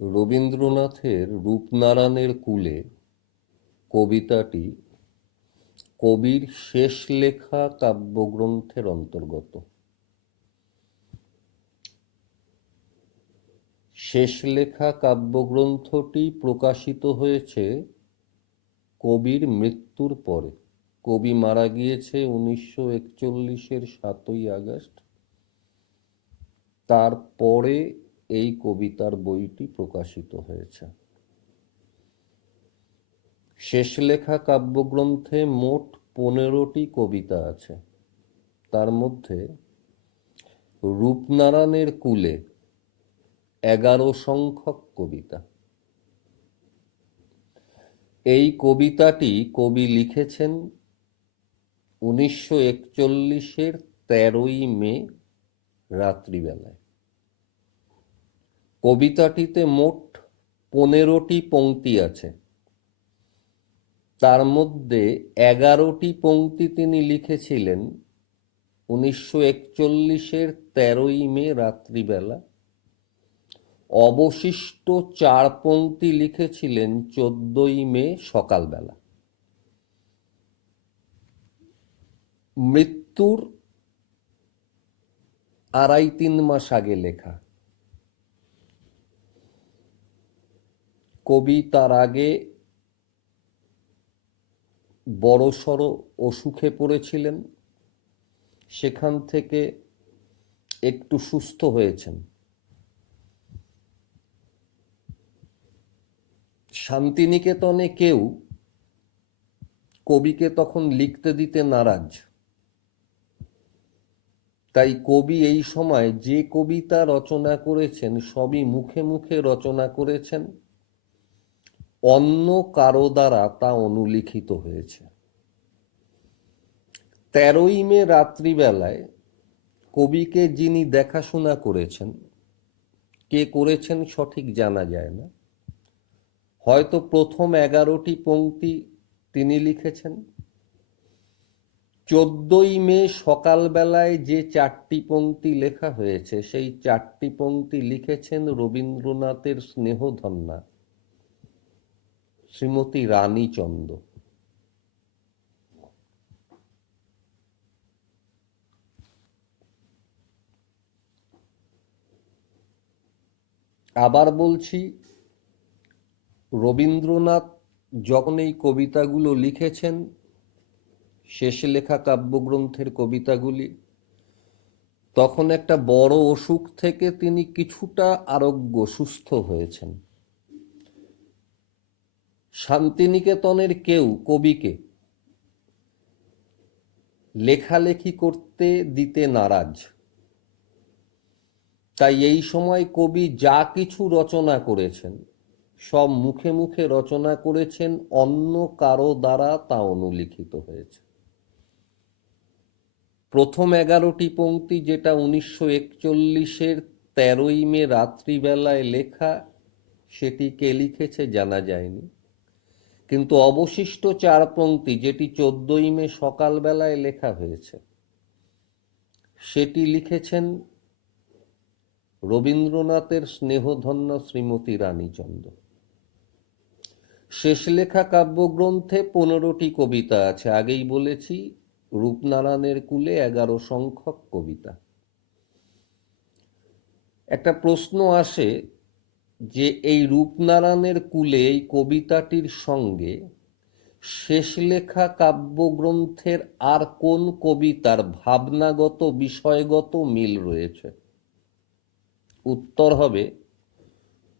রবীন্দ্রনাথের রূপনারায়ণের কূলে কবিতাটি কবির শেষ লেখা কাব্যগ্রন্থের অন্তর্গত। শেষ লেখা কাব্যগ্রন্থটি প্রকাশিত হয়েছে কবির মৃত্যুর পরে। কবি মারা গিয়েছে 1941-এর 7ই আগস্ট। তারপরে এই কবিতার বইটি প্রকাশিত হয়েছে। শেষ লেখা কাব্যগ্রন্থে মোট 15টি কবিতা আছে। তার মধ্যে রূপনারায়ণের কূলে 11 সংখ্যক কবিতা। এই কবিতাটি কবি লিখেছেন 1941-এর 13ই মে রাত্রিবেলায়। কবিতাটিতে মোট 15টি পংক্তি আছে। তার মধ্যে 11টি পংক্তি তিনি লিখেছিলেন 1941-এর 13ই মে রাত্রিবেলা। অবশিষ্ট 4 পংক্তি লিখেছিলেন 14ই মে সকালবেলা। মৃত্যুর 2.5-3 মাস আগে লেখা। কবি তার আগে বড়সড় অসুখে পড়েছিলেন, সেখান থেকে একটু সুস্থ হয়েছেন। শান্তিনিকেতনে কেউ কবিকে তখন লিখতে দিতে নারাজ। তাই কবি এই সময় যে কবিতা রচনা করেছেন সবই মুখে মুখে রচনা করেছেন, অন্য কারো দ্বারা তা অনুলিখিত হয়েছে। 13ই মে রাত্রিবেলায় কবিকে যিনি দেখাশোনা করেছেন, কে করেছেন সঠিক জানা যায় না। হয়তো প্রথম 11টি পংক্তি তিনি লিখেছেন। 14ই মে সকালবেলায় যে 4টি পংক্তি লেখা হয়েছে, সেই 4টি পংক্তি লিখেছেন রবীন্দ্রনাথের স্নেহধন্যা শ্রীমতী রানীচন্দ্র। আবার বলছি, রবীন্দ্রনাথ যখন এই কবিতাগুলো লিখেছেন, শেষ লেখা কাব্যগ্রন্থের কবিতাগুলি, তখন একটা বড় অসুখ থেকে তিনি কিছুটা আরোগ্য সুস্থ হয়েছেন। শান্তিনিকেতনের কেউ কবিকে লেখালেখি করতে দিতে নারাজ। তাই এই সময় কবি যা কিছু রচনা করেছেন সব মুখে মুখে রচনা করেছেন, অন্য কারো দ্বারা তা অনুলিখিত হয়েছে। প্রথম 11টি পংক্তি যেটা 1941-এর 13ই মে রাত্রিবেলায় লেখা, সেটি কে লিখেছে জানা যায়নি। কিন্তু অবশিষ্ট 4 পংক্তি যেটি 14ই মে সকালবেলায় লেখা হয়েছে, সেটি লিখেছেন রবীন্দ্রনাথের স্নেহধন্য শ্রীমতী রানীচন্দ্র। শেষ লেখা কাব্যগ্রন্থে 15টি কবিতা আছে। আগেই বলেছি, রূপনারায়ণের কূলে 11 সংখ্যক কবিতা। একটা প্রশ্ন আসে যে এই রূপনারায়ণের কূলে এই কবিতাটির সঙ্গে শেষ লেখা কাব্যগ্রন্থের আর কোন কবিতার ভাবনাগত বিষয়গত মিল রয়েছে? উত্তর হবে,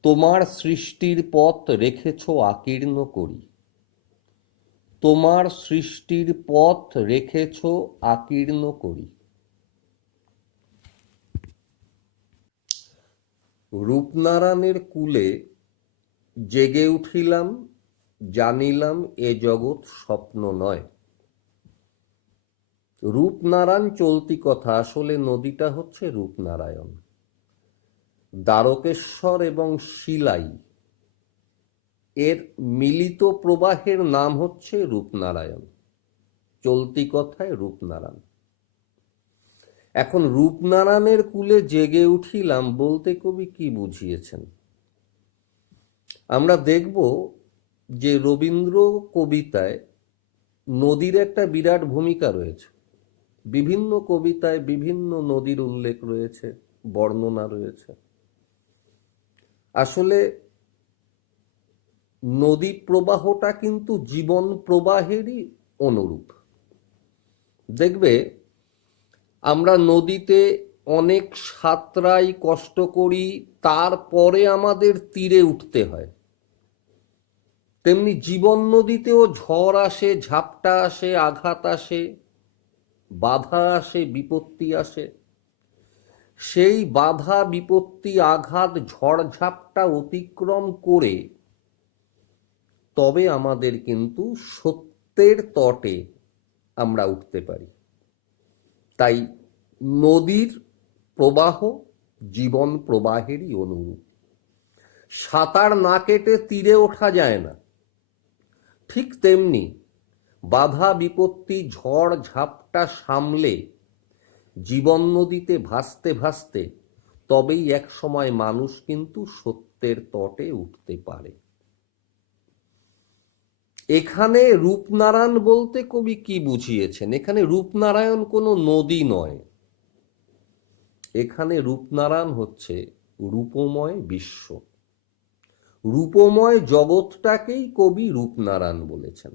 তোমার সৃষ্টির পথ রেখেছ আকীর্ণ করি। তোমার সৃষ্টির পথ রেখেছ আকীর্ণ করি। রূপনারায়ণের কূলে জেগে উঠিলাম, জানিলাম এ জগৎ স্বপ্ন নয়। রূপনারায়ণ চলতি কথা, আসলে নদীটা হচ্ছে রূপনারায়ণ। দ্বারকেশ্বর এবং শিলাই এর মিলিত প্রবাহের নাম হচ্ছে রূপনারায়ণ। চলতি কথায় রূপনারায়ণ। এখন রূপনারায়ণের কূলে জেগে উঠিলাম বলতে কবি কি বুঝিয়েছেন? আমরা দেখব যে রবীন্দ্র কবিতায় নদীর একটা বিরাট ভূমিকা রয়েছে। বিভিন্ন কবিতায় বিভিন্ন নদীর উল্লেখ রয়েছে, বর্ণনা রয়েছে। আসলে নদী প্রবাহটা কিন্তু জীবন প্রবাহেরই অনুরূপ। দেখবে আমরা নদীতে অনেক সাঁতরাই, কষ্ট করি, তারপরে আমাদের তীরে উঠতে হয়। তেমনি জীবন নদীতেও ঝড় আসে, ঝাপটা আসে, আঘাত আসে, বাধা আসে, বিপত্তি আসে। সেই বাধা, বিপত্তি, আঘাত, ঝড়ঝাপটা অতিক্রম করে তবে আমাদের কিন্তু সত্যের তটে আমরা উঠতে পারি। তাই নদীর প্রবাহ জীবন প্রবাহেরই অনুরূপ। সাঁতার না কেটে তীরে ওঠা যায় না, ঠিক তেমনি বাধা, বিপত্তি, ঝড় ঝাপটা সামলে জীবন নদীতে ভাসতে ভাসতে তবেই এক সময় মানুষ কিন্তু সত্যের তটে উঠতে পারে। এখানে রূপনারায়ণ বলতে কবি কি বুঝিয়েছেন? এখানে রূপনারায়ণ কোনো নদী নয়, এখানে রূপনারায়ণ হচ্ছে রূপময় বিশ্ব। রূপময় জগৎটাকেই কবি রূপনারায়ণ বলেছেন।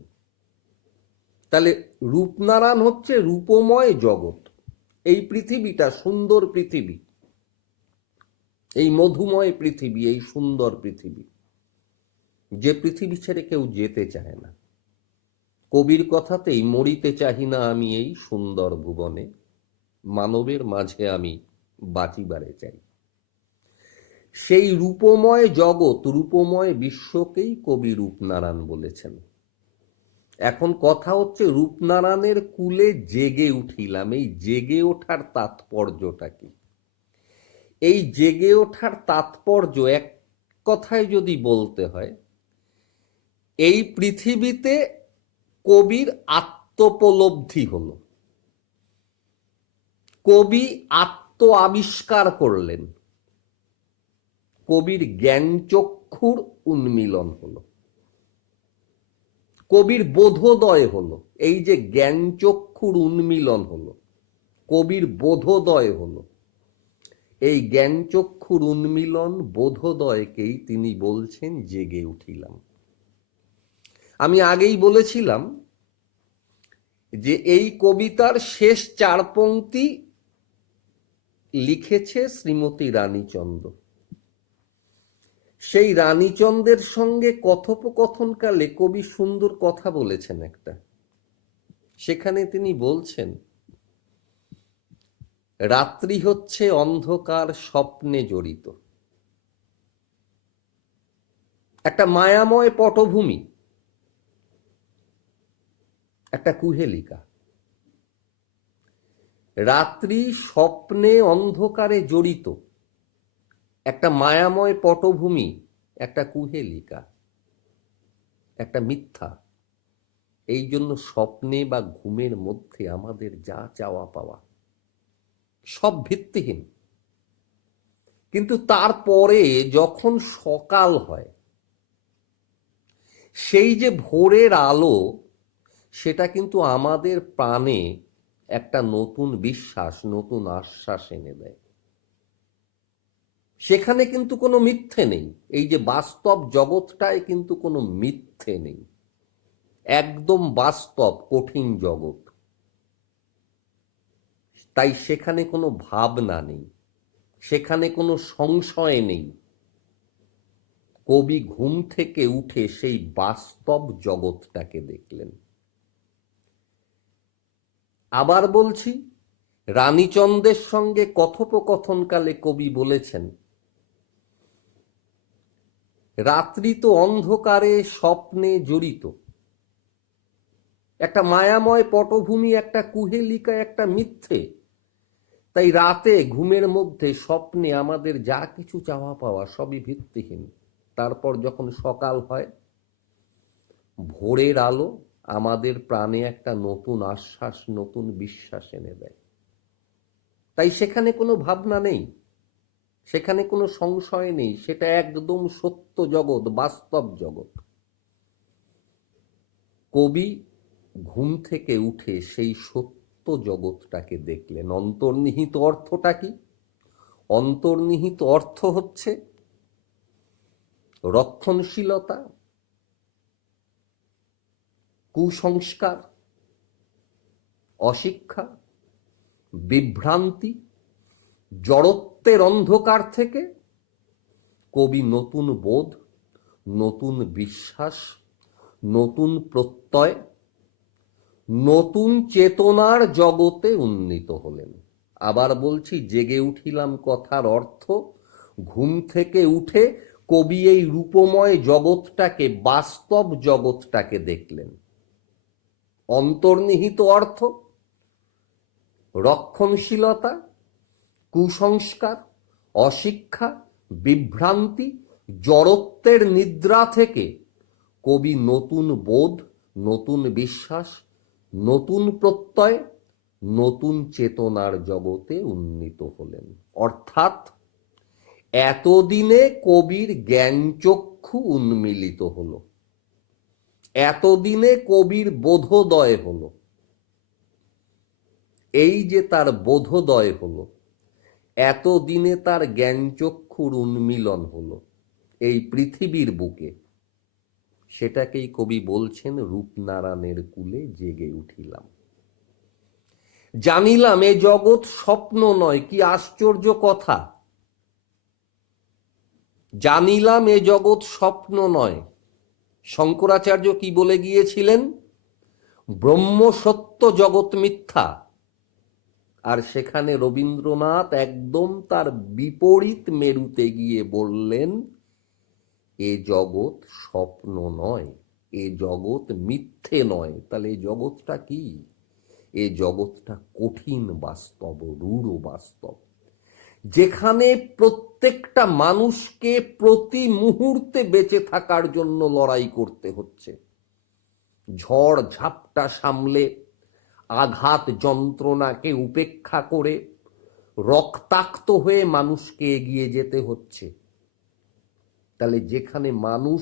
তাহলে রূপনারায়ণ হচ্ছে রূপময় জগৎ। এই পৃথিবীটা সুন্দর পৃথিবী, এই মধুময় পৃথিবী, এই সুন্দর পৃথিবী, যে পৃথিবী ছেড়ে কেউ যেতে চায় না। কবির কথাতেই মরিতে চাহি না আমি এই সুন্দর ভুবনে, মানবের মাঝে আমি বাঁচিবারে চাই। সেই রূপময় জগৎ, রূপময় বিশ্বকেই কবি রূপনারায়ণ বলেছেন। এখন কথা হচ্ছে রূপনারায়ণের কূলে জেগে উঠিলাম। এই জেগে ওঠার তাৎপর্যটা কি? এই জেগে ওঠার তাৎপর্য এক কথায় যদি বলতে হয়, এই পৃথিবীতে কবির আত্মোপলব্ধি হলো। কবি আত্ম আবিষ্কার করলেন, কবির জ্ঞানচক্ষুর উন্মিলন হলো, কবির বোধোদয় হলো। এই যে জ্ঞানচক্ষুর উন্মিলন হলো, কবির বোধোদয় হলো, এই জ্ঞানচক্ষুর উন্মিলন বোধোদয়কেই তিনি বলছেন জেগে উঠিলাম। আমি আগেই বলেছিলাম যে এই কবিতার শেষ চার পংক্তি লিখেছে শ্রীমতী রানীচন্দ্র। সেই রানীচন্দ্রের সঙ্গে কথোপকথনকালে কবি সুন্দর কথা বলেছেন একটা। সেখানে তিনি বলছেন, রাত্রি হচ্ছে অন্ধকার স্বপ্নে জড়িত, একটা মায়াময় পটভূমি, একটা কুহেলিকা। রাত্রি স্বপ্নে অন্ধকারে জড়িত, একটা মায়াময় পটভূমি, একটা কুহেলিকা, একটা মিথ্যা। এই জন্য স্বপ্নে বা ঘুমের মধ্যে আমাদের যা চাওয়া পাওয়া সব ভিত্তিহীন। কিন্তু তারপরে যখন সকাল হয়, সেই যে ভোরের আলো, সেটা কিন্তু আমাদের প্রাণে একটা নতুন বিশ্বাস, নতুন আশ্বাস এনে দেয়। সেখানে কিন্তু কোনো মিথ্যে নেই। এই যে বাস্তব জগৎটায় কিন্তু কোনো মিথ্যে নেই, একদম বাস্তব কঠিন জগৎ। তাই সেখানে কোনো ভাবনা নেই, সেখানে কোনো সংশয় নেই। কবি ঘুম থেকে উঠে সেই বাস্তব জগৎটাকে দেখলেন। আবার বলছি, রানীচন্দ্রের সঙ্গে কথোপকথনকালে কবি বলেছেন, রাত্রি তো অন্ধকারে স্বপ্নে জড়িত, একটা মায়াময় পটভূমি, একটা কুহেলিকা, একটা মিথ্যে। তাই রাতে ঘুমের মধ্যে স্বপ্নে আমাদের যা কিছু চাওয়া পাওয়া সবই ভিত্তিহীন। তারপর যখন সকাল হয়, ভোরের আলো আমাদের প্রাণে একটা নতুন আশ্বাস, নতুন বিশ্বাস এনে দেয়। তাই সেখানে কোনো ভাবনা নেই। সেখানে কোনো সংশয় নেই, সেটা একদম সত্য জগৎ, বাস্তব জগৎ। কবি ঘুম থেকে উঠে সেই সত্য জগৎটাকে দেখলেন। অন্তর্নিহিত অর্থটা কি? অন্তর্নিহিত অর্থ হচ্ছে রক্ষণশীলতা, কুসংস্কার, অশিক্ষা, বিভ্রান্তি, জড়ত্বের অন্ধকার থেকে কবি নতুন বোধ, নতুন বিশ্বাস, নতুন প্রত্যয়, নতুন চেতনার জগতে উন্নীত হলেন। আবার বলছি, জেগে উঠিলাম কথার অর্থ, ঘুম থেকে উঠে কবি এই রূপময় জগৎটাকে, বাস্তব জগৎটাকে দেখলেন। অন্তর্নিহিত অর্থ রক্ষণশীলতা, কুসংস্কার, অশিক্ষা, বিভ্রান্তি, জড়ত্বের নিদ্রা থেকে কবি নতুন বোধ, নতুন বিশ্বাস, নতুন প্রত্যয়, নতুন চেতনার জগতে উন্নীত হলেন। অর্থাৎ এতদিনে কবির জ্ঞানচক্ষু উন্মিলিত হলো, এতদিনে কবির বোধোদয় হলো। এই যে তার বোধোদয় হলো, এতদিনে তার জ্ঞানচক্ষুর উন্মিলন হলো এই পৃথিবীর বুকে, সেটাকেই কবি বলছেন রূপনারায়ণের কুলে জেগে উঠিলাম। জানিলাম এ জগৎ স্বপ্ন নয়। কি আশ্চর্য কথা! জানিলাম এ জগৎ স্বপ্ন নয়। শঙ্করাচার্য কি বলে গিয়েছিলেন? ব্রহ্ম সত্য, জগৎ মিথ্যা। আর সেখানে রবীন্দ্রনাথ একদম তার বিপরীত মেরুতে গিয়ে বললেন, এ জগৎ স্বপ্ন নয়, এ জগৎ মিথ্যে নয়। তাহলে এই জগৎটা কি? এ জগৎটা কঠিন বাস্তব, রূঢ় বাস্তব, যেখানে প্রত্যেকটা মানুষকে প্রতি মুহূর্তে বেঁচে থাকার জন্য লড়াই করতে হচ্ছে। ঝড় ঝাপটা সামলে, আঘাত যন্ত্রণাকে উপেক্ষা করে রক্তাক্ত হয়ে মানুষকে এগিয়ে যেতে হচ্ছে। তাহলে যেখানে মানুষ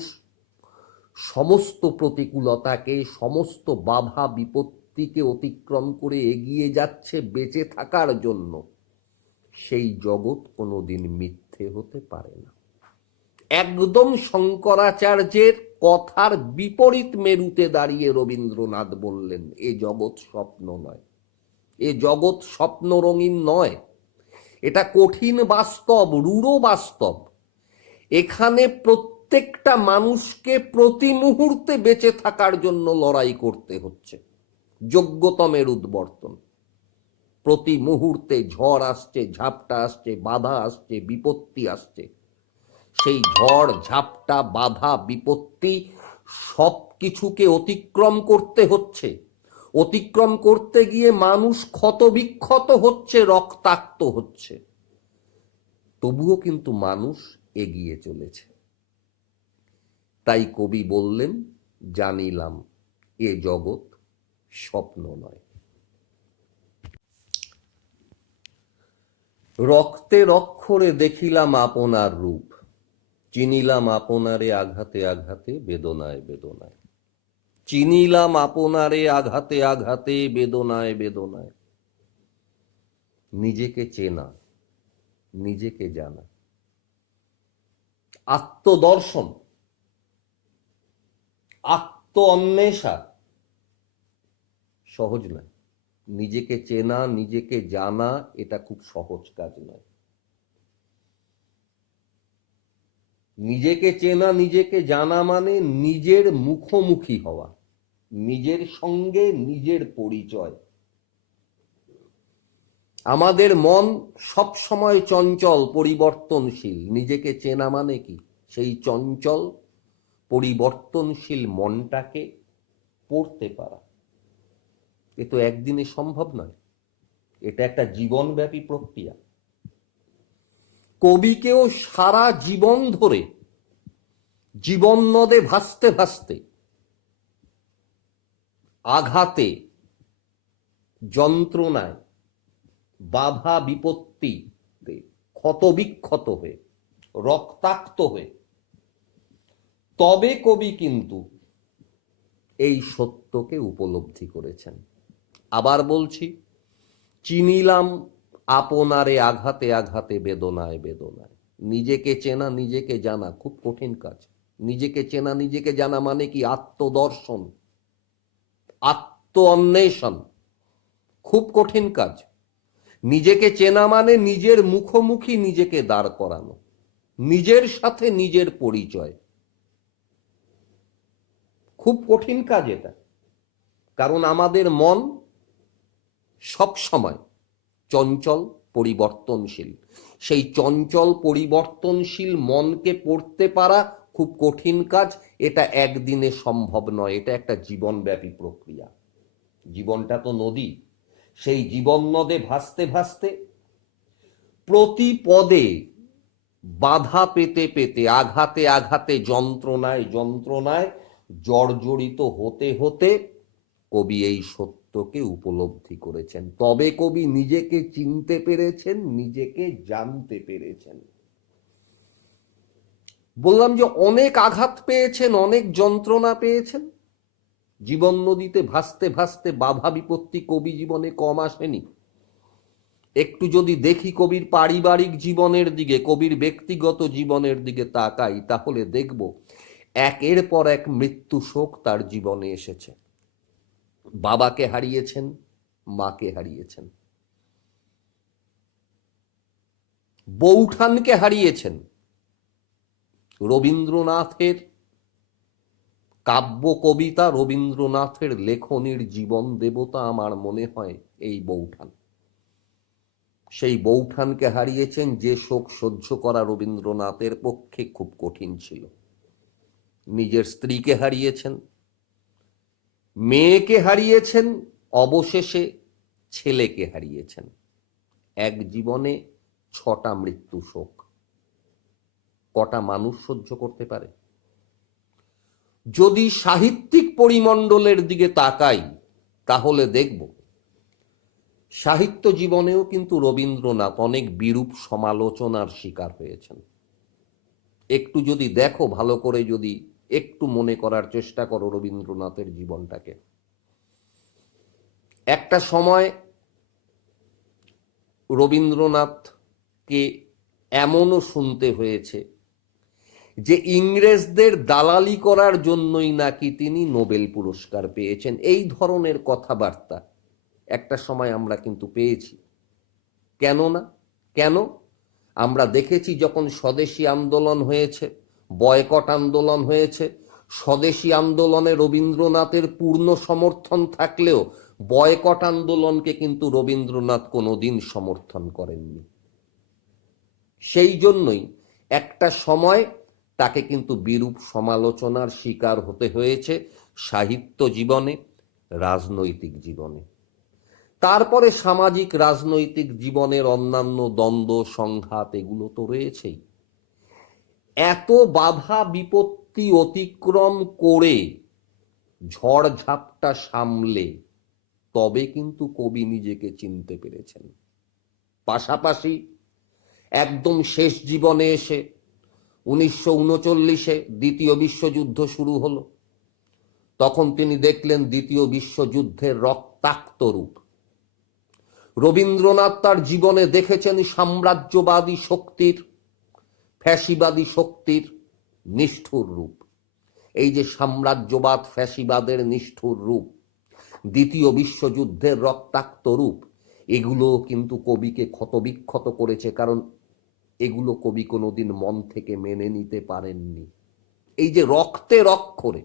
সমস্ত প্রতিকূলতাকে, সমস্ত বাধা বিপত্তিকে অতিক্রম করে এগিয়ে যাচ্ছে বেঁচে থাকার জন্য, সেই জগৎ কোনোদিন মিথ্যে হতে পারে না। একদম শঙ্করাচার্যের কথার বিপরীত মেরুতে দাঁড়িয়ে রবীন্দ্রনাথ বললেন, এ জগৎ স্বপ্ন নয়, এ জগৎ স্বপ্ন রঙিন নয়, এটা কঠিন বাস্তব, রূঢ় বাস্তব। এখানে প্রত্যেকটা মানুষকে প্রতি মুহূর্তে বেঁচে থাকার জন্য লড়াই করতে হচ্ছে। যোগ্যতমের উদ্বর্তন। প্রতি মুহূর্তে ঝড় আসছে, ঝাপটা আসছে, বাধা আসছে, বিপত্তি আসছে। সেই ঝড় ঝাপটা, বাধা, বিপত্তি সব কিছুকে অতিক্রম করতে হচ্ছে। অতিক্রম করতে গিয়ে মানুষ ক্ষতবিক্ষত হচ্ছে, রক্তাক্ত হচ্ছে, তবুও কিন্তু মানুষ এগিয়ে চলেছে। তাই কবি বললেন, জানিলাম এ জগৎ স্বপ্ন নয়। রক্তের অক্ষরে দেখিলাম আপনার রূপ, চিনিলাম আপনারে আঘাতে আঘাতে, বেদনায় বেদনায়। চিনিলাম আপনারে আঘাতে আঘাতে, বেদনায় বেদনায়। নিজেকে চেনা, নিজেকে জানা, আত্মদর্শন, আত্ম অন্বেষা সহজ নয়। নিজেকে চেনা, নিজেকে জানা, এটা খুব সহজ কাজ নয়। নিজেকে চেনা, নিজেকে জানা মানে নিজের মুখোমুখি হওয়া, নিজের সঙ্গে নিজের পরিচয়। আমাদের মন সব সময় চঞ্চল, পরিবর্তনশীল। নিজেকে চেনা মানে কি? সেই চঞ্চল পরিবর্তনশীল মনটাকে পড়তে পারা। এ তো একদিনে সম্ভব নয়, এটা একটা জীবনব্যাপী প্রক্রিয়া। কবিকেও সারা জীবন ধরে জীবন নদে ভাসতে ভাসতে, আঘাতে, যন্ত্রণায়, বাধা বিপত্তিতে, ক্ষতবিক্ষত হয়ে, রক্তাক্ত হয়ে, তবে কবি কিন্তু এই সত্যকে উপলব্ধি করেছেন। আবার বলছি, চিনিলাম আপনারে আঘাতে আঘাতে বেদনায় বেদনায়। নিজেকে চেনা, নিজেকে জানা খুব কঠিন কাজ। নিজেকে চেনা, নিজেকে জানা মানে কি? আত্মদর্শন, আত্ম অন্বেষণ, খুব কঠিন কাজ। নিজেকে চেনা মানে নিজের মুখোমুখি নিজেকে দাঁড় করানো, নিজের সাথে নিজের পরিচয়। খুব কঠিন কাজ এটা, কারণ আমাদের মন সব সময় চঞ্চল, পরিবর্তনশীল। সেই চঞ্চল পরিবর্তনশীল মনকে পড়তে পারা খুব কঠিন কাজ। এটা একদিনে সম্ভব নয়, এটা একটা জীবনব্যাপী প্রক্রিয়া। জীবনটা তো নদী, সেই জীবন নদে ভাসতে ভাসতে প্রতি পদে বাধা পেতে পেতে, আঘাতে আঘাতে, যন্ত্রণায় যন্ত্রণায় জর্জরিত হতে হতে কবি এই সত্যকে উপলব্ধি করেছেন। তবে কবি নিজেকে চিনতে পেরেছেন, নিজেকে জানতে পেরেছেন। বললাম যে অনেক আঘাত পেয়েছেন, অনেক যন্ত্রণা পেয়েছেন। জীবন নদীতে ভাসতে ভাসতে বাধা বিপত্তি কবি জীবনে কম আসেনি। একটু যদি দেখি কবির পারিবারিক জীবনের দিকে, কবির ব্যক্তিগত জীবনের দিকে তাকাই, তাহলে দেখব একের পর এক মৃত্যু শোক তার জীবনে এসেছে। বাবাকে হারিয়েছেন, মাকে হারিয়েছেন, বৌঠানকে হারিয়েছেন। রবীন্দ্রনাথের কাব্য কবিতা, রবীন্দ্রনাথের লেখনীর জীবন দেবতা আমার মনে হয় এই বৌঠান। সেই বৌঠানকে হারিয়েছেন, যে শোক সহ্য করা রবীন্দ্রনাথের পক্ষে খুব কঠিন ছিল। নিজের স্ত্রীকে হারিয়েছেন, মেয়েকে হারিয়েছেন, অবশেষে ছেলেকে হারিয়েছেন। এক জীবনে 6টা মৃত্যু শোক। কটা মানুষ সহ্য করতে পারে? যদি সাহিত্যিক পরিমণ্ডলের দিকে তাকাই, তাহলে দেখব সাহিত্য জীবনেও কিন্তু রবীন্দ্রনাথ অনেক বিরূপ সমালোচনার শিকার হয়েছেন। একটু যদি দেখো ভালো করে, যদি একটু মনে করার চেষ্টা করো রবীন্দ্রনাথের জীবনটাকে, একটা সময় রবীন্দ্রনাথকে এমনও শুনতে হয়েছে যে ইংরেজদের দালালি করার জন্যই নাকি তিনি নোবেল পুরস্কার পেয়েছেন। এই ধরনের কথাবার্তা একটা সময় আমরা কিন্তু পেয়েছি। কেন না? কেন? আমরা দেখেছি যখন স্বদেশী আন্দোলন হয়েছে, বয়কট আন্দোলন হয়েছে, স্বদেশী আন্দোলনে রবীন্দ্রনাথের পূর্ণ সমর্থন থাকলেও বয়কট আন্দোলনকে কিন্তু রবীন্দ্রনাথ কোনোদিন সমর্থন করেননি। সেই জন্যই একটা সময় তাকে কিন্তু বিরূপ সমালোচনার শিকার হতে হয়েছে সাহিত্য জীবনে, রাজনৈতিক জীবনে। তারপরে সামাজিক রাজনৈতিক জীবনের অন্যান্য দ্বন্দ্ব সংঘাত এগুলো তো রয়েছেই। এত বাধা বিপত্তি অতিক্রম করে, ঝড় ঝাপটা সামলে, তবে কিন্তু কবি নিজেকে চিনতে পেরেছেন। পাশাপাশি একদম শেষ জীবনে এসে 1939-এ দ্বিতীয় বিশ্বযুদ্ধ শুরু হলো। তখন তিনি দেখলেন দ্বিতীয় বিশ্বযুদ্ধের রক্তাক্ত রূপ। রবীন্দ্রনাথ তার জীবনে দেখেছেন সাম্রাজ্যবাদী শক্তির, ফ্যাসিবাদী শক্তির নিষ্ঠুর রূপ। এই যে সাম্রাজ্যবাদ, ফ্যাসিবাদের নিষ্ঠুর রূপ, দ্বিতীয় বিশ্বযুদ্ধের রক্তাক্ত রূপ, এগুলো কিন্তু কবিকে ক্ষতবিক্ষত করেছে। কারণ এগুলো কবি কোনোদিন মন থেকে মেনে নিতে পারেননি। এই যে রক্তে রক্ষরে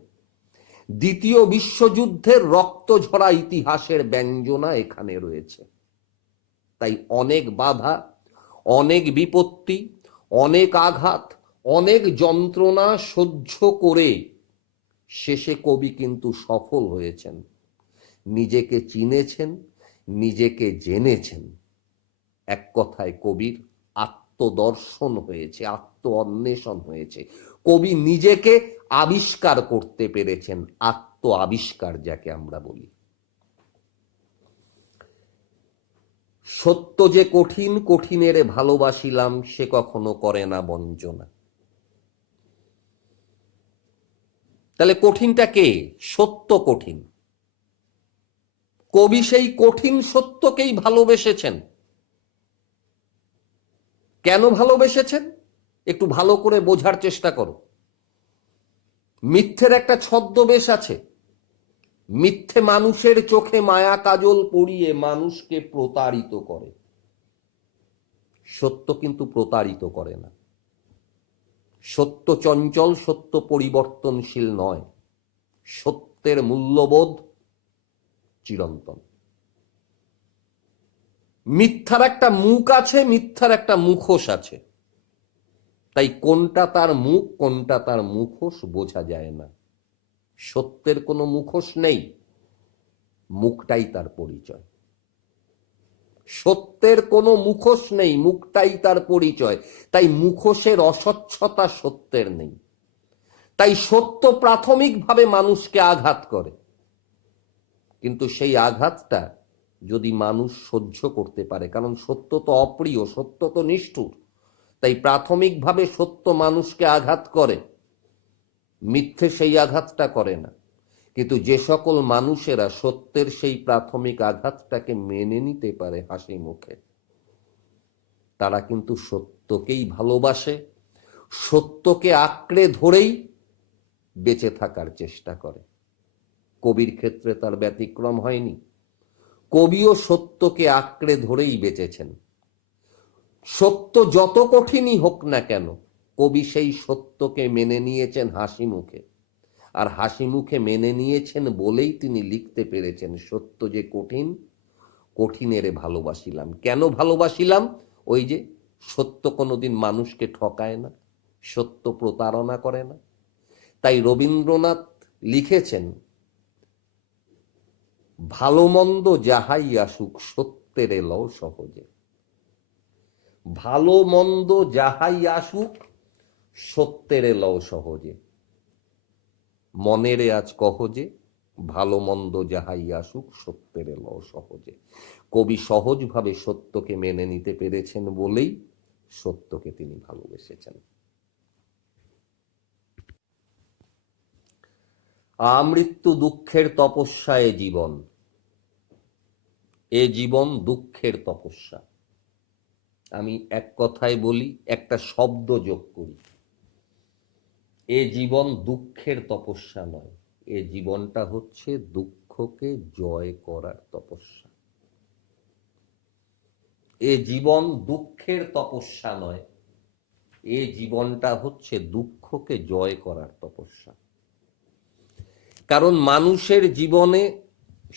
দ্বিতীয় বিশ্বযুদ্ধের রক্ত ঝরা ইতিহাসের ব্যঞ্জনা এখানে রয়েছে। তাই অনেক বাধা, অনেক বিপত্তি, অনেক আঘাত, অনেক যন্ত্রণা সহ্য করে শেষে কবি কিন্তু সফল হয়েছেন। নিজেকে চিনেছেন, নিজেকে জেনেছেন। এক কথায় কবির আত্মদর্শন হয়েছে, আত্ম অন্বেষণ হয়েছে। কবি নিজেকে আবিষ্কার করতে পেরেছেন, আত্ম আবিষ্কার যাকে আমরা বলি। সত্য যে কঠিন, কঠিনেরে ভালোবাসিলাম, সে কখনো করে না বঞ্চনা। তাহলে কঠিনটা কে? সত্য কঠিন। কবি সেই কঠিন সত্যকেই ভালোবেসেছেন। কেন ভালোবেসেছেন একটু ভালো করে বোঝার চেষ্টা করো। মিথ্যের একটা ছদ্মবেশ আছে। মিথ্যে মানুষের চোখে মায়া কাজল পরিয়ে মানুষকে প্রতারিত করে। সত্য কিন্তু প্রতারিত করে না। সত্য চঞ্চল, সত্য পরিবর্তনশীল নয়। সত্যের মূল্যবোধ চিরন্তন। মিথ্যার একটা মুখ আছে, মিথ্যার একটা মুখোশ আছে। তাই কোনটা তার মুখ, কোনটা তার মুখোশ বোঝা যায় না। সত্যের কোনো মুখোশ নেই, মুখটাই তার পরিচয়। সত্যের কোনো মুখোশ নেই, মুখটাই তার পরিচয়। তাই মুখোশের অস্বচ্ছতা সত্যের নেই। তাই সত্য প্রাথমিকভাবে মানুষকে আঘাত করে, কিন্তু সেই আঘাতটা যদি মানুষ সহ্য করতে পারে, কারণ সত্য তো অপ্রিয়, সত্য তো নিষ্ঠুর, তাই প্রাথমিকভাবে সত্য মানুষকে আঘাত করে, মিথ্যে সেই আঘাতটা করে না। কিন্তু যে সকল মানুষেরা সত্যের সেই প্রাথমিক আঘাতটাকে মেনে নিতে পারে হাসি মুখে, তারা কিন্তু সত্যকেই ভালোবাসে, সত্যকে আঁকড়ে ধরেই বেঁচে থাকার চেষ্টা করে। কবির ক্ষেত্রে তার ব্যতিক্রম হয়নি। কবিও সত্যকে আঁকড়ে ধরেই বেঁচেছেন। সত্য যত কঠিনই হোক না কেন, কবি সেই সত্যকে মেনে নিয়েছেন হাসি মুখে। আর হাসি মুখে মেনে নিয়েছেন বলেই তিনি লিখতে পেরেছেন, সত্য যে কঠিন, কঠিনেরে ভালোবাসিলাম। কেন ভালোবাসিলাম? ওই যে সত্য কোনোদিন মানুষকে ঠকায় না, সত্য প্রতারণা করে না। তাই রবীন্দ্রনাথ লিখেছেন, ভালো মন্দ যাহাই আসুক সত্যের লও সহজে। ভালো মন্দ যাহাই আসুক সত্যের লও সহজে। মনেরে আজ কহজে, ভালো মন্দ যাহাই আসুক সত্যের লও সহজে। কবি সহজভাবে সত্যকে মেনে নিতে পেরেছেন বলেই সত্যকে তিনি ভালোবেসেছেন। আমৃত্যু দুঃখের তপস্যায় জীবন। এ জীবন দুঃখের তপস্যা। আমি এক কথায় বলি, একটা শব্দ যোগ করি, এ জীবন দুঃখের তপস্যা নয়, এ জীবনটা হচ্ছে দুঃখকে জয় করার তপস্যা। এ জীবন দুঃখের তপস্যা নয়, এ জীবনটা হচ্ছে দুঃখকে জয় করার তপস্যা। কারণ মানুষের জীবনে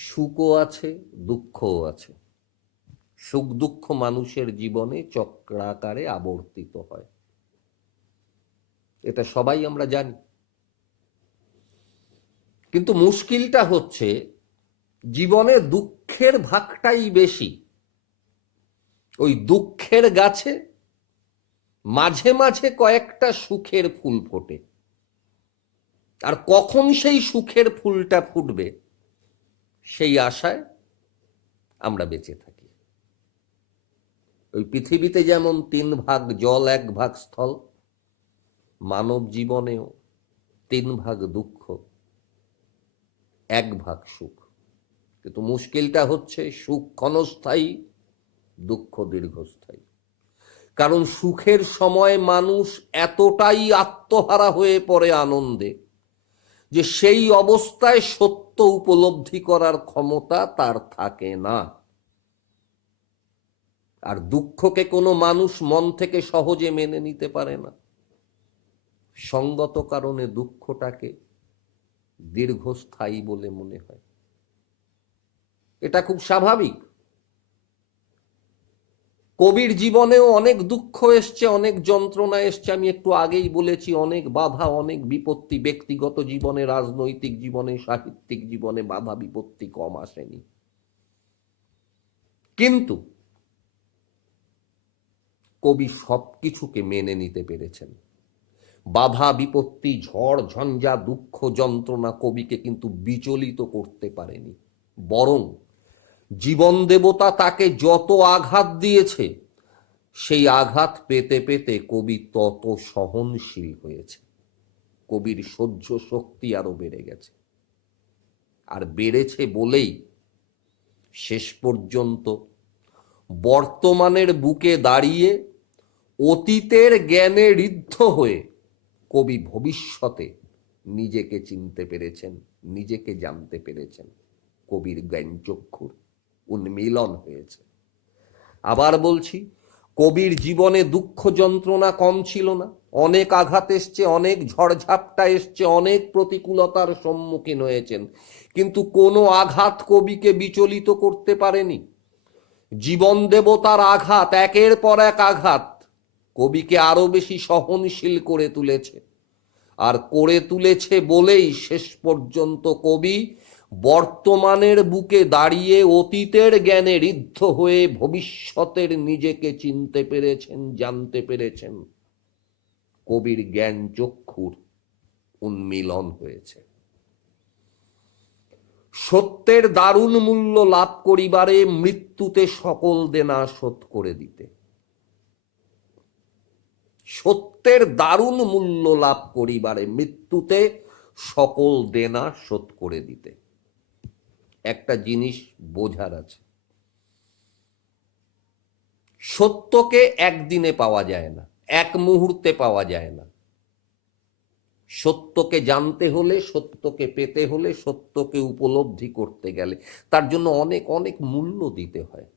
সুখও আছে, দুঃখও আছে। সুখ দুঃখ মানুষের জীবনে চক্রাকারে আবর্তিত হয়, এটা সবাই আমরা জানি। কিন্তু মুশকিলটা হচ্ছে জীবনে দুঃখের ভাগটাই বেশি। ওই দুঃখের গাছে মাঝে মাঝে কয়েকটা সুখের ফুল ফোটে, আর কখন সেই সুখের ফুলটা ফুটবে সেই আশায় আমরা বেঁচে থাকি। ওই পৃথিবীতে যেমন 3 ভাগ জল 1 ভাগ স্থল, মানব জীবনেও 3 ভাগ দুঃখ 1 ভাগ সুখ। কিন্তু মুশকিলটা হচ্ছে সুখ ক্ষণস্থায়ী, দুঃখ দীর্ঘস্থায়ী। কারণ সুখের সময় মানুষ এতটাই আত্মহারা হয়ে পড়ে আনন্দে যে সেই অবস্থায় সত্য উপলব্ধি করার ক্ষমতা তার থাকে না। আর দুঃখকে কোনো মানুষ মন থেকে সহজে মেনে নিতে পারে না। সঙ্গত কারণে দুঃখটাকে দীর্ঘস্থায়ী বলে মনে হয়। এটা খুব স্বাভাবিক। কবির জীবনেও অনেক দুঃখ এসছে, অনেক যন্ত্রণা এসছে। আমি একটু আগেই বলেছি, অনেক বাধা, অনেক বিপত্তি। ব্যক্তিগত জীবনে, রাজনৈতিক জীবনে, সাহিত্যিক জীবনে বাধা বিপত্তি কম আসেনি। কিন্তু কবি সবকিছুকে মেনে নিতে পেরেছেন। বাধা বিপত্তি, ঝড় ঝঞ্ঝা, দুঃখ যন্ত্রণা কবিকে কিন্তু বিচলিত করতে পারেনি। বরং জীবন দেবতা তাকে যত আঘাত দিয়েছে, সেই আঘাত পেতে পেতে কবি তত সহনশীল হয়েছে। কবির সহ্য শক্তি আরো বেড়ে গেছে, আর বেড়েছে বলেই শেষ পর্যন্ত বর্তমানের বুকে দাঁড়িয়ে অতীতের জ্ঞানে ঋদ্ধ হয়ে কবি ভবিষ্যতে নিজেকে চিনতে পেরেছেন, নিজেকে জানতে পেরেছেন। কবির জ্ঞানচক্ষুর উন্মিলন হয়েছে। আবার বলছি, কবির জীবনে দুঃখ যন্ত্রণা কম ছিল না। অনেক আঘাত এসছে, অনেক ঝড়ঝাপটা এসছে, অনেক প্রতিকূলতার সম্মুখীন হয়েছেন, কিন্তু কোনো আঘাত কবিকে বিচলিত করতে পারেনি। জীবন দেবতার আঘাত, একের পর এক আঘাত কবিকে আরো বেশি সহনশীল করে তুলেছে। আর করে তুলেছে বলেই শেষ পর্যন্ত কবি বর্তমানের বুকে দাঁড়িয়ে অতীতের জ্ঞানে ঋদ্ধ হয়ে ভবিষ্যতের নিজেকে চিনতে পেরেছেন, জানতে পেরেছেন। কবির জ্ঞান চক্ষুর উন্মিলন হয়েছে। সত্যের দারুণ মূল্য লাভ করিবারে মৃত্যুতে সকল দেনা শোধ করে দিতে। সত্যের দারুণ মূল্য লাভ করিবারে মৃত্যুতে সকল দেনা শোধ করে দিতে। একটা জিনিস বোঝার আছে, সত্যকে একদিনে পাওয়া যায় না, এক মুহূর্তে পাওয়া যায় না। সত্যকে জানতে হলে, সত্যকে পেতে হলে, সত্যকে উপলব্ধি করতে গেলে তার জন্য অনেক অনেক মূল্য দিতে হয়,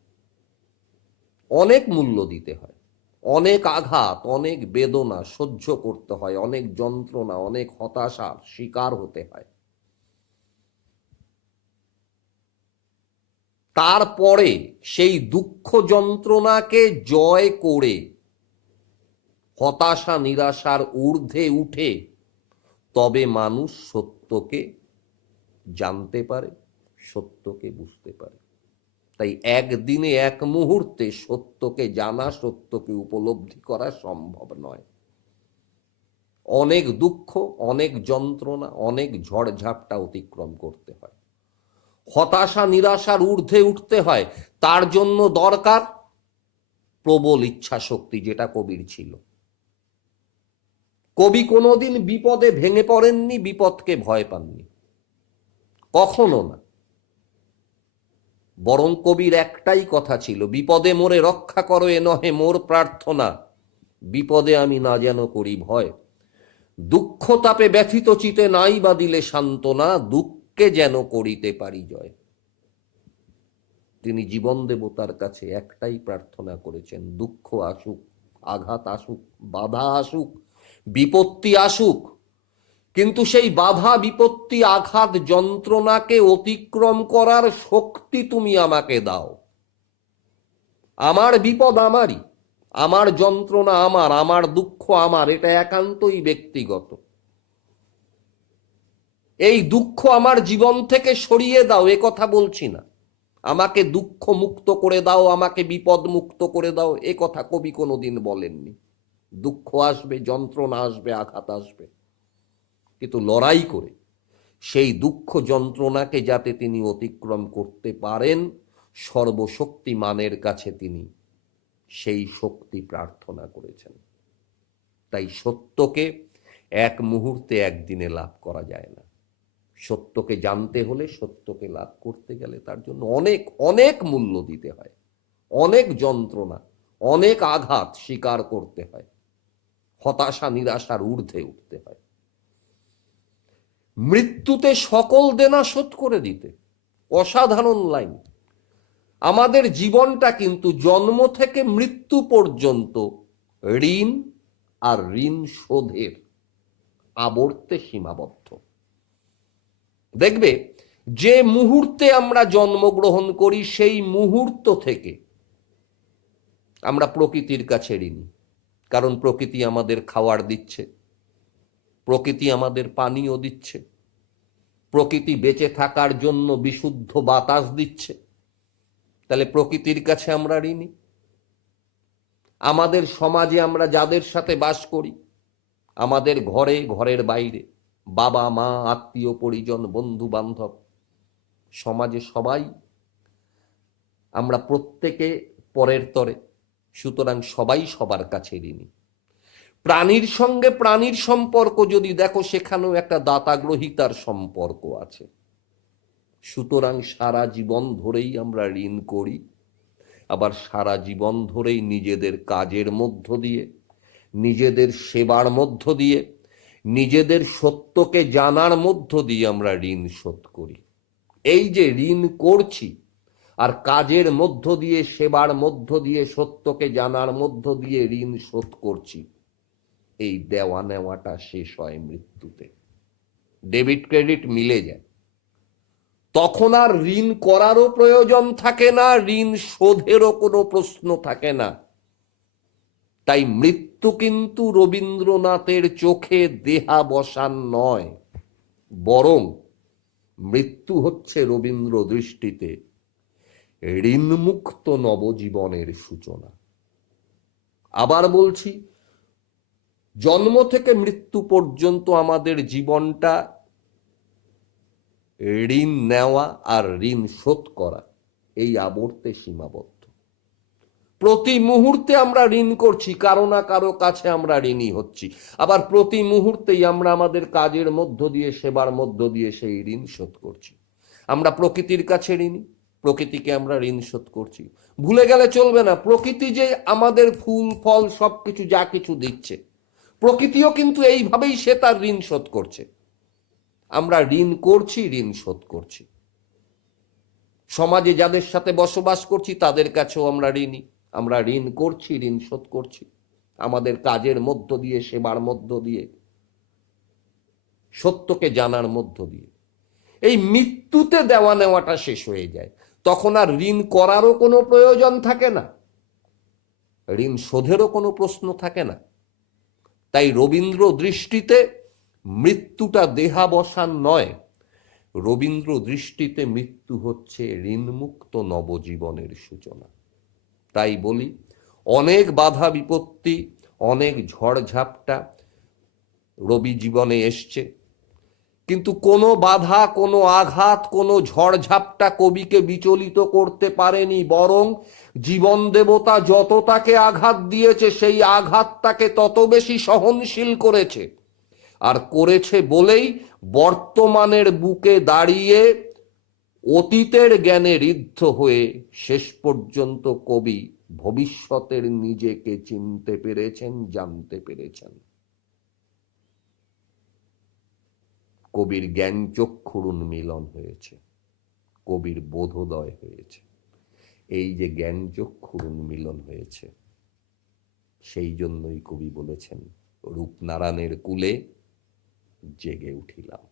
অনেক মূল্য দিতে হয়, অনেক আঘাত, অনেক বেদনা সহ্য করতে হয়, অনেক যন্ত্রণা, অনেক হতাশার শিকার হতে হয়। তারপরে সেই দুঃখ যন্ত্রণাকে জয় করে হতাশা নিরাশার ঊর্ধ্বে উঠে তবে মানুষ সত্যকে জানতে পারে, সত্যকে বুঝতে পারে। তাই একদিনে এক মুহূর্তে সত্যকে জানা, সত্যকে উপলব্ধি করা সম্ভব নয়। অনেক দুঃখ, অনেক যন্ত্রণা, অনেক ঝড়ঝাপটা অতিক্রম করতে হয়, হতাশা নিরাশার ঊর্ধ্বে উঠতে হয়। তার জন্য দরকার প্রবল ইচ্ছা শক্তি, যেটা কবির ছিল। কবি কোনোদিন বিপদে ভেঙে পড়েননি, বিপদকে ভয় পাননি, কখনো না। বরং কবির একটাই কথা ছিল, বিপদে মোরে রক্ষা করো এ নহে মোর প্রার্থনা, বিপদে আমি না যেন করি ভয়, দুঃখ তাপে ব্যথিত চিতে নাই বা দিলে সান্ত্বনা, দুঃখকে যেন করিতে পারি জয়। তিনি জীবন দেবতার কাছে একটাই প্রার্থনা করেছেন, দুঃখ আসুক, আঘাত আসুক, বাধা আসুক, বিপত্তি আসুক, কিন্তু সেই বাধা বিপত্তি আঘাত যন্ত্রণাকে অতিক্রম করার শক্তি তুমি আমাকে দাও। আমার বিপদ আমারই, আমার যন্ত্রণা আমার, আমার দুঃখ আমার, এটা একান্তই ব্যক্তিগত। এই দুঃখ আমার জীবন থেকে সরিয়ে দাও এ কথা বলছি না, আমাকে দুঃখ মুক্ত করে দাও, আমাকে বিপদ মুক্ত করে দাও এ কথা কবি কোনোদিন বলেননি। দুঃখ আসবে, যন্ত্রণা আসবে, আঘাত আসবে, কিন্তু লড়াই করে সেই দুঃখ যন্ত্রণাকে যাতে তিনি অতিক্রম করতে পারেন, সর্বশক্তিমানের কাছে তিনি সেই শক্তি প্রার্থনা করেছেন। তাই সত্যকে এক মুহূর্তে একদিনে লাভ করা যায় না। সত্যকে জানতে হলে, সত্যকে লাভ করতে গেলে তার জন্য অনেক অনেক মূল্য দিতে হয়, অনেক যন্ত্রণা, অনেক আঘাত স্বীকার করতে হয়, হতাশা নিরাশার ঊর্ধ্বে উঠতে হয়, মৃত্যুতে সকল দেনা শোধ করে দিতে। অসাধারণ লাইন। আমাদের জীবনটা কিন্তু জন্ম থেকে মৃত্যু পর্যন্ত ঋণ আর ঋণ শোধের আবর্তে সীমাবদ্ধ। দেখবে, যে মুহূর্তে আমরা জন্মগ্রহণ করি সেই মুহূর্ত থেকে আমরা প্রকৃতির কাছে ঋণী। কারণ প্রকৃতি আমাদের খাওয়ার দিচ্ছে, প্রকৃতি আমাদের পানীয় দিচ্ছে, প্রকৃতি বেঁচে থাকার জন্য বিশুদ্ধ বাতাস দিচ্ছে। তাহলে প্রকৃতির কাছে আমরা ঋণী। আমাদের সমাজে আমরা যাদের সাথে বাস করি, আমাদের ঘরে, ঘরের বাইরে, বাবা মা, আত্মীয় পরিজন, বন্ধু বান্ধব, সমাজে সবাই আমরা প্রত্যেকে পরের তরে, সুতরাং সবাই সবার কাছে ঋণী। প্রাণীর সঙ্গে প্রাণীর সম্পর্ক যদি দেখো, সেখানেও একটা দাতা গ্রহীতার সম্পর্ক আছে। সুতরাং সারা জীবন ধরেই আমরা ঋণ করি, আবার সারা জীবন ধরেই নিজেদের কাজের মধ্য দিয়ে, নিজেদের সেবার মধ্য দিয়ে, নিজেদের সত্যকে জানার মধ্য দিয়ে আমরা ঋণ শোধ করি। এই যে ঋণ করছি আর কাজের মধ্য দিয়ে, সেবার মধ্য দিয়ে, সত্যকে জানার মধ্য দিয়ে ঋণ শোধ করছি, এই দেওয়া নেওয়াটা শেষ হয় মৃত্যুতে। ডেবিট ক্রেডিট মিলে যায়, তখন আর ঋণ করারও প্রয়োজন থাকে না, ঋণ শোধেরও কোনো প্রশ্ন থাকে না। তাই মৃত্যু কিন্তু রবীন্দ্রনাথের চোখে দেহাবসান নয়, বরং মৃত্যু হচ্ছে রবীন্দ্র দৃষ্টিতে ঋণমুক্ত নবজীবনের সূচনা। আবার বলছি, জন্ম থেকে মৃত্যু পর্যন্ত আমাদের জীবনটা ঋণ নেওয়া আর ঋণ শোধ করা এই আবর্তে সীমাবদ্ধ। প্রতি মুহূর্তে আমরা ঋণ করছি, কারো না কারো কাছে আমরা ঋণী হচ্ছি। আবার প্রতি মুহূর্তেই আমরা আমাদের কাজের মধ্য দিয়ে, সেবার মধ্য দিয়ে সেই ঋণ শোধ করছি। আমরা প্রকৃতির কাছে ঋণী, প্রকৃতিকে আমরা ঋণ শোধ করছি। ভুলে গেলে চলবে না, প্রকৃতি যে আমাদের ফুল ফল সবকিছু যা কিছু দিচ্ছে, প্রকৃতিও কিন্তু এইভাবেই সে তার ঋণ শোধ করছে। আমরা ঋণ করছি, ঋণ শোধ করছি। সমাজে যাদের সাথে বসবাস করছি তাদের কাছেও আমরা ঋণী, আমরা ঋণ করছি, ঋণ শোধ করছি। আমাদের কাজের মধ্য দিয়ে, সেবার মধ্য দিয়ে, সত্যকে জানার মধ্য দিয়ে। এই মৃত্যুতে দেওয়া নেওয়াটা শেষ হয়ে যায়, তখন আর ঋণ করারও কোনো প্রয়োজন থাকে না, ঋণ শোধেরও কোনো প্রশ্ন থাকে না। তাই রবীন্দ্র দৃষ্টিতে মৃত্যুটা দেহাবসান নয়, রবীন্দ্র দৃষ্টিতে মৃত্যু হচ্ছে ঋণমুক্ত নবজীবনের সূচনা। তাই বলি, অনেক বাধা বিপত্তি, অনেক ঝড়ঝাপটা রবি জীবনে এসছে, কিন্তু কোনো বাধা, কোনো আঘাত, কোনো ঝড়ঝাপটা কবিকে বিচলিত করতে পারেনি, বরং জীবন দেবতা যত তাকে আঘাত দিয়েছে, সেই আঘাত তাকে তত বেশি সহনশীল করেছে। আর করেছে বলেই বর্তমানের বুকে দাঁড়িয়ে অতীতের জ্ঞানে ঋদ্ধ হয়ে শেষ পর্যন্ত কবি ভবিষ্যতের নিজেকে চিনতে পেরেছেন, জানতে পেরেছেন। কবির জ্ঞান চক্ষুর উন্মিলন হয়েছে, কবির বোধোদয় হয়েছে। এই যে জ্ঞান চক্ষুর উন্মিলন হয়েছে, সেই জন্যই কবি বলেছেন, রূপনারায়ণের কুলে জেগে উঠিলাম।